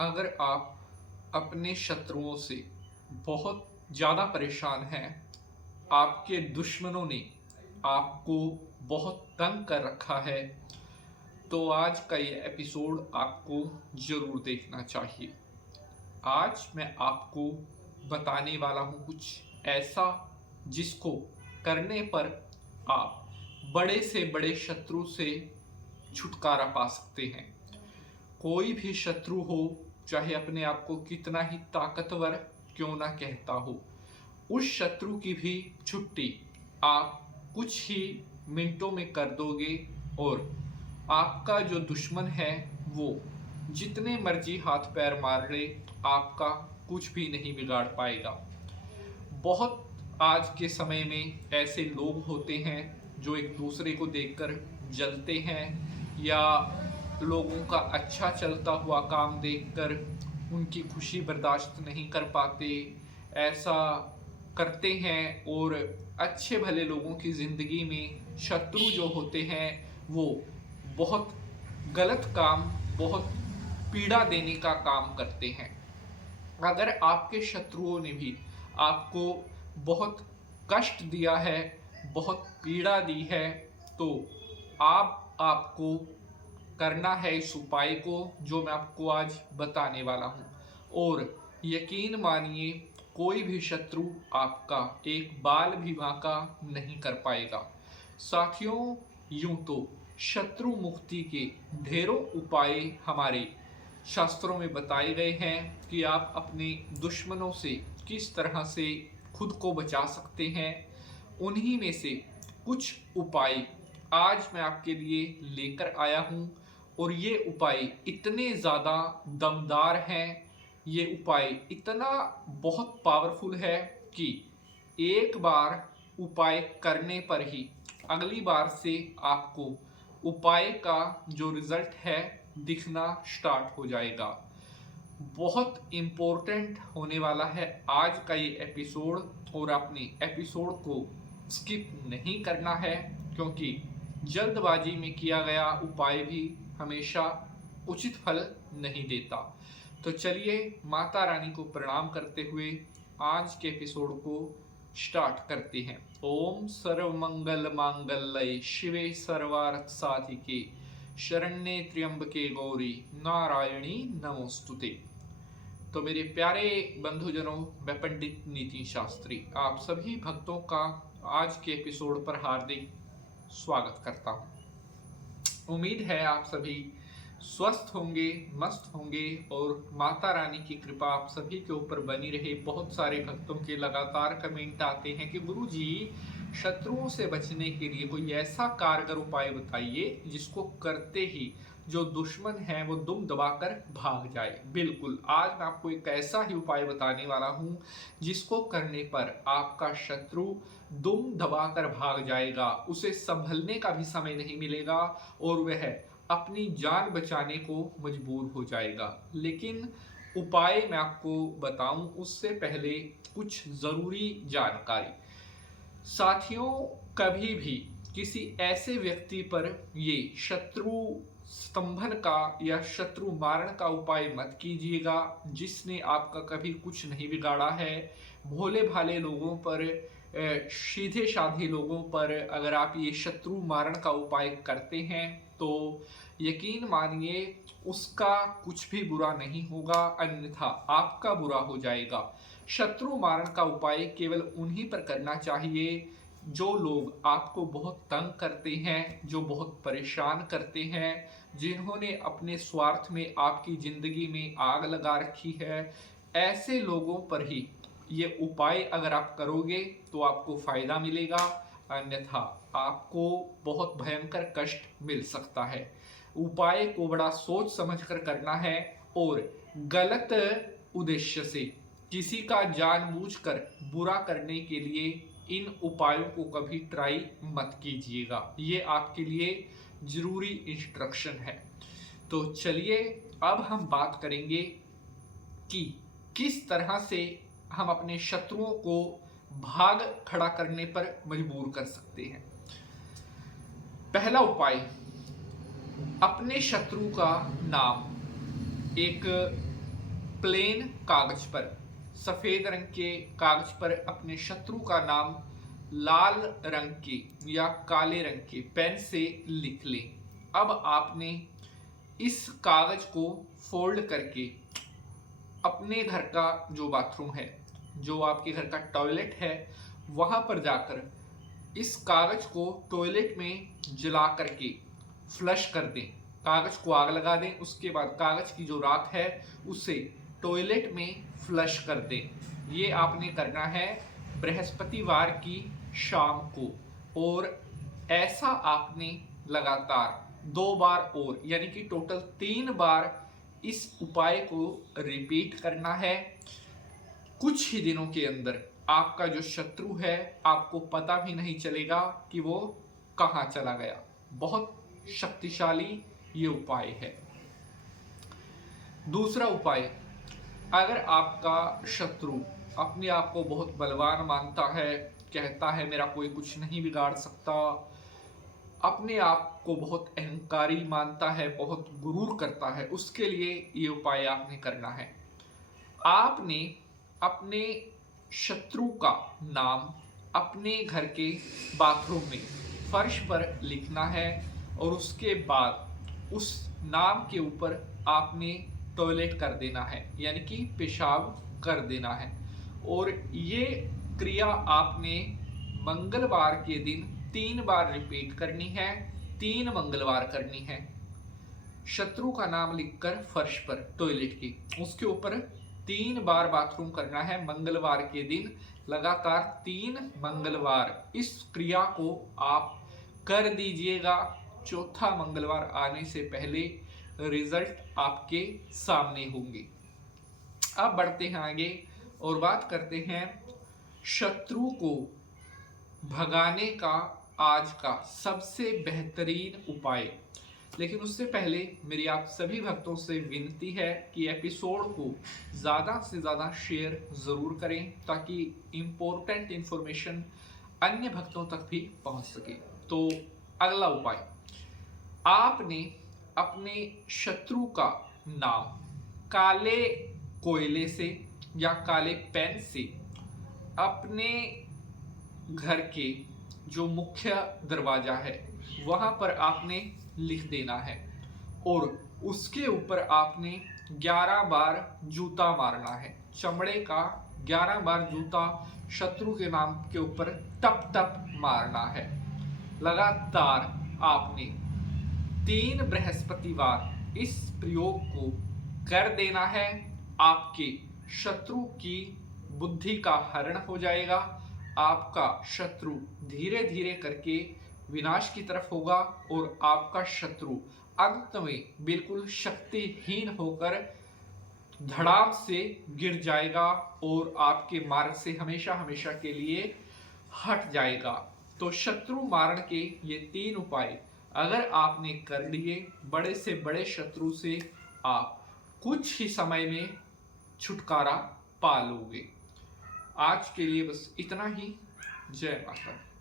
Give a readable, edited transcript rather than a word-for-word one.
अगर आप अपने शत्रुओं से बहुत ज़्यादा परेशान हैं, आपके दुश्मनों ने आपको बहुत तंग कर रखा है, तो आज का ये एपिसोड आपको ज़रूर देखना चाहिए। आज मैं आपको बताने वाला हूँ कुछ ऐसा जिसको करने पर आप बड़े से बड़े शत्रु से छुटकारा पा सकते हैं। कोई भी शत्रु हो, चाहे अपने आप को कितना ही ताकतवर क्यों ना कहता हो, उस शत्रु की भी छुट्टी आप कुछ ही मिनटों में कर दोगे और आपका जो दुश्मन है वो जितने मर्जी हाथ पैर मार ले, आपका कुछ भी नहीं बिगाड़ पाएगा। बहुत आज के समय में ऐसे लोग होते हैं जो एक दूसरे को देखकर जलते हैं या लोगों का अच्छा चलता हुआ काम देखकर उनकी खुशी बर्दाश्त नहीं कर पाते, ऐसा करते हैं और अच्छे भले लोगों की ज़िंदगी में शत्रु जो होते हैं वो बहुत गलत काम, बहुत पीड़ा देने का काम करते हैं। अगर आपके शत्रुओं ने भी आपको बहुत कष्ट दिया है, बहुत पीड़ा दी है, तो आपको करना है इस उपाय को जो मैं आपको आज बताने वाला हूँ। और यकीन मानिए, कोई भी शत्रु आपका एक बाल भी बांका नहीं कर पाएगा। साथियों, यूं तो शत्रु मुक्ति के ढेरों उपाय हमारे शास्त्रों में बताए गए हैं कि आप अपने दुश्मनों से किस तरह से खुद को बचा सकते हैं। उन्हीं में से कुछ उपाय आज मैं आपके लिए लेकर आया हूँ और ये उपाय इतने ज़्यादा दमदार हैं, ये उपाय इतना बहुत पावरफुल है कि एक बार उपाय करने पर ही अगली बार से आपको उपाय का जो रिजल्ट है दिखना स्टार्ट हो जाएगा। बहुत इम्पोर्टेंट होने वाला है आज का ये एपिसोड और आपने एपिसोड को स्किप नहीं करना है, क्योंकि जल्दबाजी में किया गया उपाय भी हमेशा उचित फल नहीं देता। तो चलिए माता रानी को प्रणाम करते हुए आज के एपिसोड को स्टार्ट करते हैं। ओम सर्वमंगल मांगल्ये शिवे सर्वार्थ साधिके शरण्ये त्र्यंबके गौरी नारायणी नमोस्तुते। तो मेरे प्यारे बंधुजनों, मैं पंडित नितिन शास्त्री आप सभी भक्तों का आज के एपिसोड पर हार्दिक स्वागत करता हूँ। उम्मीद है आप सभी स्वस्थ होंगे, मस्त होंगे और माता रानी की कृपा आप सभी के ऊपर बनी रहे। बहुत सारे भक्तों के लगातार कमेंट आते हैं कि गुरुजी, शत्रुओं से बचने के लिए कोई ऐसा कारगर उपाय बताइए जिसको करते ही जो दुश्मन है वो दुम दबाकर भाग जाए। बिल्कुल, आज मैं आपको एक ऐसा ही उपाय बताने वाला हूँ जिसको करने पर आपका शत्रु दुम दबाकर भाग जाएगा, उसे संभलने का भी समय नहीं मिलेगा और वह अपनी जान बचाने को मजबूर हो जाएगा। लेकिन उपाय मैं आपको बताऊं उससे पहले कुछ ज़रूरी जानकारी। साथियों, कभी भी किसी ऐसे व्यक्ति पर ये शत्रु स्तंभन का या शत्रु मारण का उपाय मत कीजिएगा जिसने आपका कभी कुछ नहीं बिगाड़ा है। भोले भाले लोगों पर, सीधे साधे लोगों पर अगर आप ये शत्रु मारण का उपाय करते हैं तो यकीन मानिए उसका कुछ भी बुरा नहीं होगा, अन्यथा आपका बुरा हो जाएगा। शत्रु मारण का उपाय केवल उन्हीं पर करना चाहिए जो लोग आपको बहुत तंग करते हैं, जो बहुत परेशान करते हैं, जिन्होंने अपने स्वार्थ में आपकी जिंदगी में आग लगा रखी है। ऐसे लोगों पर ही ये उपाय अगर आप करोगे तो आपको फायदा मिलेगा, अन्यथा आपको बहुत भयंकर कष्ट मिल सकता है। उपाय को बड़ा सोच समझकर करना है और गलत उद्देश्य से किसी का जानबूझकर बुरा करने के लिए इन उपायों को कभी ट्राई मत कीजिएगा। ये आपके लिए जरूरी इंस्ट्रक्शन है। तो चलिए अब हम बात करेंगे कि किस तरह से हम अपने शत्रुओं को भाग खड़ा करने पर मजबूर कर सकते हैं। पहला उपाय, अपने शत्रु का नाम एक प्लेन कागज पर, सफेद रंग के कागज पर अपने शत्रु का नाम लाल रंग के या काले रंग के पेन से लिख लें। अब आपने इस कागज को फोल्ड करके अपने घर का जो बाथरूम है, जो आपके घर का टॉयलेट है, वहां पर जाकर इस कागज को टॉयलेट में जला करके फ्लश कर दें। कागज को आग लगा दें, उसके बाद कागज की जो राख है उसे टॉयलेट में फ्लश कर दें। ये आपने करना है बृहस्पतिवार की शाम को, और ऐसा आपने लगातार 2 बार और, यानी कि टोटल 3 बार इस उपाय को रिपीट करना है। कुछ ही दिनों के अंदर आपका जो शत्रु है, आपको पता भी नहीं चलेगा कि वो कहाँ चला गया। बहुत शक्तिशाली ये उपाय है। दूसरा उपाय, अगर आपका शत्रु अपने आप को बहुत बलवान मानता है, कहता है मेरा कोई कुछ नहीं बिगाड़ सकता, अपने आप को बहुत अहंकारी मानता है, बहुत गुरूर करता है, उसके लिए ये उपाय आपने करना है। आपने अपने शत्रु का नाम अपने घर के बाथरूम में फर्श पर लिखना है, और उसके बाद उस नाम के ऊपर आपने टॉयलेट कर देना है, यानी कि पेशाब कर देना है। और ये क्रिया आपने मंगलवार के दिन 3 बार रिपीट करनी है, 3 मंगलवार करनी है। शत्रु का नाम लिखकर फर्श पर टॉयलेट की, उसके ऊपर 3 बार बाथरूम करना है मंगलवार के दिन। लगातार 3 मंगलवार इस क्रिया को आप कर दीजिएगा। चौथा मंगलवार आने से पहले रिजल्ट आपके सामने होंगे। अब बढ़ते हैं आगे और बात करते हैं शत्रु को भगाने का आज का सबसे बेहतरीन उपाय। लेकिन उससे पहले मेरी आप सभी भक्तों से विनती है कि एपिसोड को ज़्यादा से ज़्यादा शेयर ज़रूर करें, ताकि इम्पोर्टेंट इन्फॉर्मेशन अन्य भक्तों तक भी पहुंच सके। तो अगला उपाय, आपने अपने शत्रु का नाम काले कोयले से या काले पेन से अपने घर के जो मुख्य दरवाजा है वहां पर आपने लिख देना है, और उसके ऊपर आपने 11 बार जूता मारना है। चमड़े का 11 बार जूता शत्रु के नाम के ऊपर टप टप मारना है। लगातार आपने 3 बृहस्पतिवार इस प्रयोग को कर देना है। आपके शत्रु की बुद्धि का हरण हो जाएगा। आपका शत्रु धीरे धीरे करके विनाश की तरफ होगा, और आपका शत्रु अंत में बिल्कुल शक्तिहीन होकर धड़ाम से गिर जाएगा और आपके मार्ग से हमेशा हमेशा के लिए हट जाएगा। तो शत्रु मारण के ये 3 उपाय अगर आपने कर लिए, बड़े से बड़े शत्रु से आप कुछ ही समय में छुटकारा पा लोगे। आज के लिए बस इतना ही। जय माता दी।